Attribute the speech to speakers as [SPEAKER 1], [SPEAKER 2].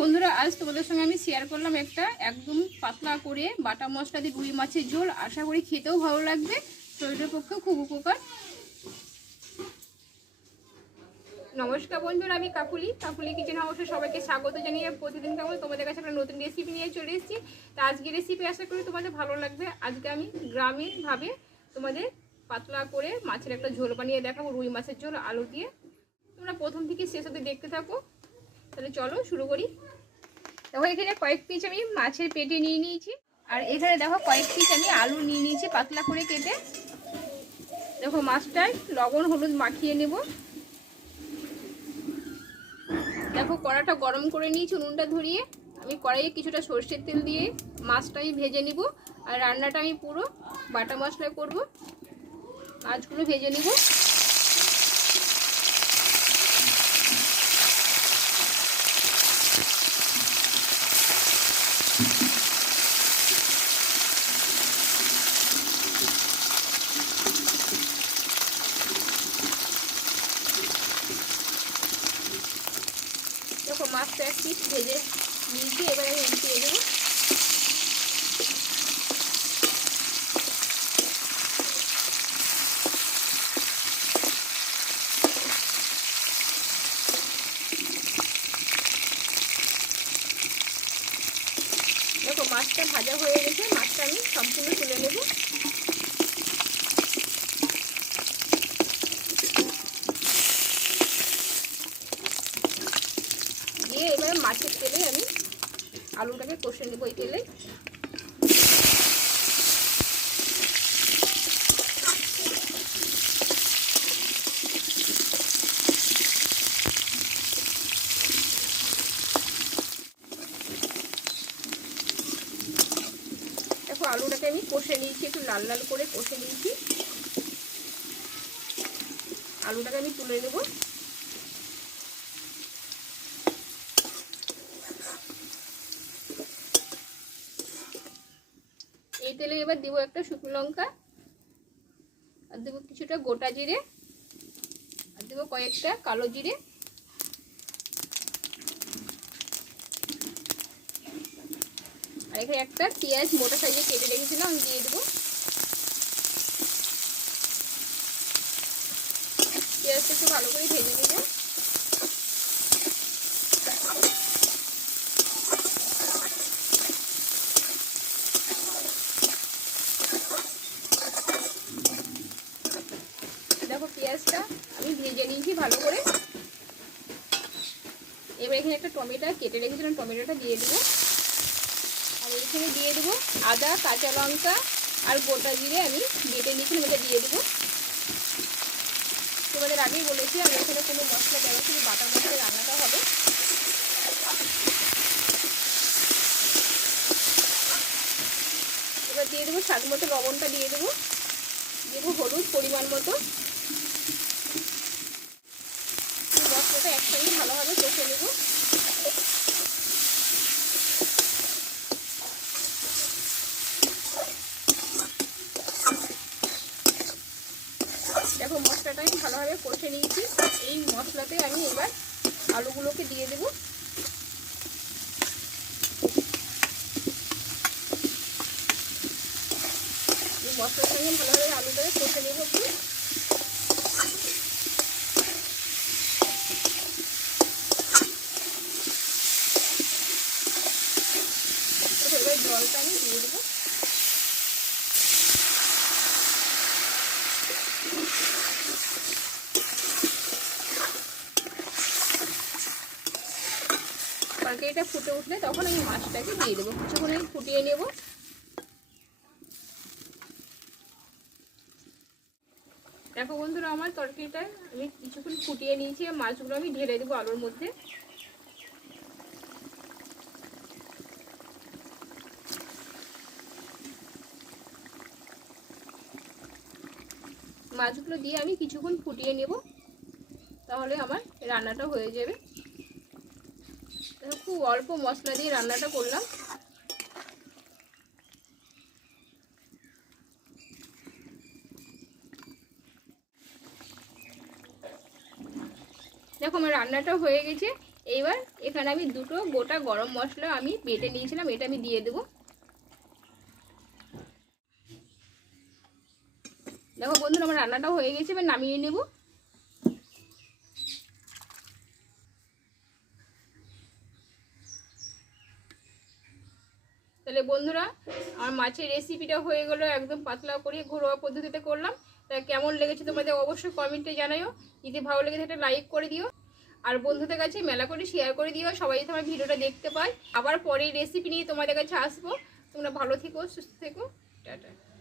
[SPEAKER 1] বন্ধুরা, আজ তোমাদের সঙ্গে আমি শেয়ার করলাম একটা একদম পাতলা করে বাটা মশলা দিয়ে রুই মাছের ঝোল। আশা করি খেতেও ভালো লাগবে। শরীরের পক্ষেও খুব উপকার। নমস্কার বন্ধুরা, আমি কাকুলি। কাকুলি কিচেন হাউসে সবাইকে স্বাগত জানিয়ে প্রতিদিন কেমন তোমাদের কাছে একটা নতুন রেসিপি নিয়ে চলে এসেছি। তা আজকে রেসিপি আশা করি তোমাদের ভালো লাগবে। আজকে আমি গ্রামীণভাবে তোমাদের পাতলা করে মাছের একটা ঝোল বানিয়ে দেখাবো, রুই মাছের ঝোল, আলু দিয়ে। তোমরা প্রথম থেকে শেষ অবধি দেখতে থাকো। তাহলে চলো শুরু করি। দেখো, এখানে কয়েক পিস আমি মাছের পেটে নিয়ে নিয়েছি। আর এখানে দেখো, কয়েক পিস আমি আলু নিয়ে নিয়েছি পাতলা করে কেটে। দেখো মাছটায় লবণ হলুদ মাখিয়ে নেব। দেখো, কড়াটা গরম করে নিয়েছি নুনটা ধরিয়ে। আমি কড়াইয়ে কিছুটা সর্ষের তেল দিয়ে মাছটাই ভেজে নিব। আর রান্নাটা আমি পুরো বাটা মশলা করব। মাছগুলো ভেজে নিব। দেখো মাছটা এক পিস ভেজে নিয়েছি এবার উল্টিয়ে দেবো। দেখো মাছটা ভাজা হয়ে গেছে মাছটা আমি সম্পূর্ণ তুলে নেব দিয়ে এবার মাছের তেলে আমি আলুটাকে কষে নেব ওই তেলে। আলুটাকে আমি কষে নিয়েছি, একটু লাল লাল করে কষে নিয়েছি। আলুটাকে আমি তুলে নেব। তেলে এবার দিব একটা শুকনো লঙ্কা, আর দেবো কিছুটা গোটা জিরে, আর দেবো কয়েকটা কালো জিরে। আর এখানে একটা পেঁয়াজ মোটা সাইজে কেটে রেখেছিলাম, আমি দিয়ে দেবো। পেঁয়াজটা একটু ভালো করে ভেজে নেব দেখো পেঁয়াজটা আমি ভেজে নিয়েছি ভালো করে এবার এখানে একটা টমেটো কেটে রেখেছিলাম, টমেটোটা দিয়ে দেবো। আর এখানে দিয়ে দেবো আদা, কাঁচা লঙ্কা আর গোটা জিরে আমি বেটে নিয়েছিলাম এটা দিয়ে দেবো। তোমাদের আগেই বলেছি আমি এখানে কোনো মশলা দেওয়া শুধু বাটা মশলা রান্নাটা হবে? এবার দিয়ে দেবো স্বাদ মতো লবণটা দিয়ে দেবো। দেবো হলুদ পরিমাণ মতো মশলাটা কষে নেব দেখো মশলাটা আমি ভালোভাবে কষে নিয়েছি। এই মশলাতে আমি এবার আলুগুলোকে দিয়ে দেবো। মশলার সঙ্গে ভালোভাবে আলুটাকে কষে নেব। একটু এবার জলটা আমি দিয়ে দেবো। তরকারিটা ফুটে উঠলে তখন আমি মাছটাকে দিয়ে দেবো। কিছুক্ষণ আমি ফুটিয়ে নেব। দেখো বন্ধুরা, আমার তরকারিটা আমি কিছুক্ষণ ফুটিয়ে নিয়েছি মাছগুলো আমি ঢেলে দেবো আলুর মধ্যে। মাছগুলো দিয়ে আমি কিছুক্ষণ ফুটিয়ে নেব। তাহলে আমার রান্নাটা হয়ে যাবে। খুব অল্প মশলা দিয়ে রান্নাটা করলাম। দেখো, আমার রান্নাটা হয়ে গেছে। এইবার এখানে আমি দুটো গোটা গরম মশলা আমি বেটে নিয়েছিলাম, এটা আমি দিয়ে দেবো। দেখো বন্ধুরা, আমার রান্নাটা হয়ে গেছে, এবার নামিয়ে নেব। তাহলে বন্ধুরা আমার মাছের রেসিপিটা হয়ে গেলো একদম পাতলা করে ঘরোয়া পদ্ধতিতে করলাম। তা কেমন লেগেছে তোমাদের অবশ্যই কমেন্টে জানাইও। যদি ভালো লেগে থাকে লাইক করে দিও। আর বন্ধুদের কাছে মেলা করে শেয়ার করে দিও, সবাই যাতে আমার ভিডিওটা দেখতে পায়। আবার পরে রেসিপি নিয়ে তোমাদের কাছে আসব। তোমরা ভালো থেকো, সুস্থ থেকো। টাটা।